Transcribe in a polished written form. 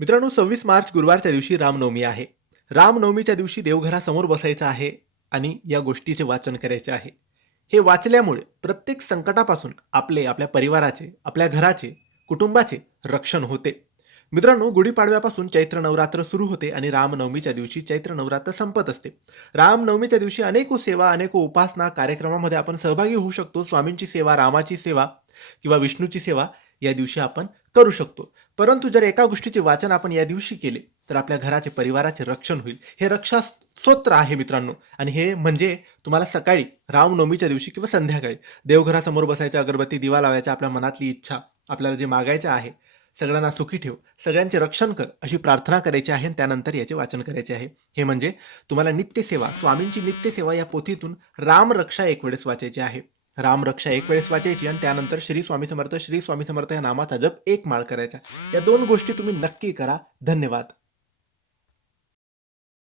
मित्रांनो, 26 मार्च गुरुवारच्या दिवशी रामनवमी आहे. रामनवमीच्या दिवशी देवघरासमोर बसायचं आहे आणि या गोष्टीचे वाचन करायचे आहे. हे वाचल्यामुळे प्रत्येक संकटापासून आपल्या परिवाराचे, आपल्या घराचे, कुटुंबाचे रक्षण होते. मित्रांनो, गुढीपाडव्यापासून चैत्र नवरात्र सुरू होते आणि रामनवमीच्या दिवशी चैत्र नवरात्र संपत असते. रामनवमीच्या दिवशी अनेको सेवा, अनेको उपासना कार्यक्रमामध्ये आपण सहभागी होऊ शकतो. स्वामींची सेवा, रामाची सेवा किंवा विष्णूची सेवा या दिवशी आपण करू शकतो. परंतु जर एका गोष्टीचे वाचन आपण या दिवशी केले तर आपल्या घराचे, परिवाराचे रक्षण होईल. हे रक्षा स्तोत्र आहे मित्रांनो. आणि हे म्हणजे तुम्हाला सकाळी रामनवमीच्या दिवशी किंवा संध्याकाळी देवघरासमोर बसायचं, अगरबत्ती, दिवा लावायचा, आपल्या मनातली इच्छा, आपल्याला जे मागायचं आहे, सगळ्यांना सुखी ठेव, सगळ्यांचे रक्षण कर, अशी प्रार्थना करायची आहे आणि त्यानंतर याचे वाचन करायचे आहे. हे म्हणजे तुम्हाला नित्यसेवा, स्वामींची नित्यसेवा या पोथीतून रामरक्षा एक वेळेस वाचायची आहे. रामरक्षा एक वेळेस वाचायची आणि त्यानंतर श्री स्वामी समर्थ, श्री स्वामी समर्थ या नामाचा जप एक माळ करायचा. या दोन गोष्टी तुम्ही नक्की करा. धन्यवाद.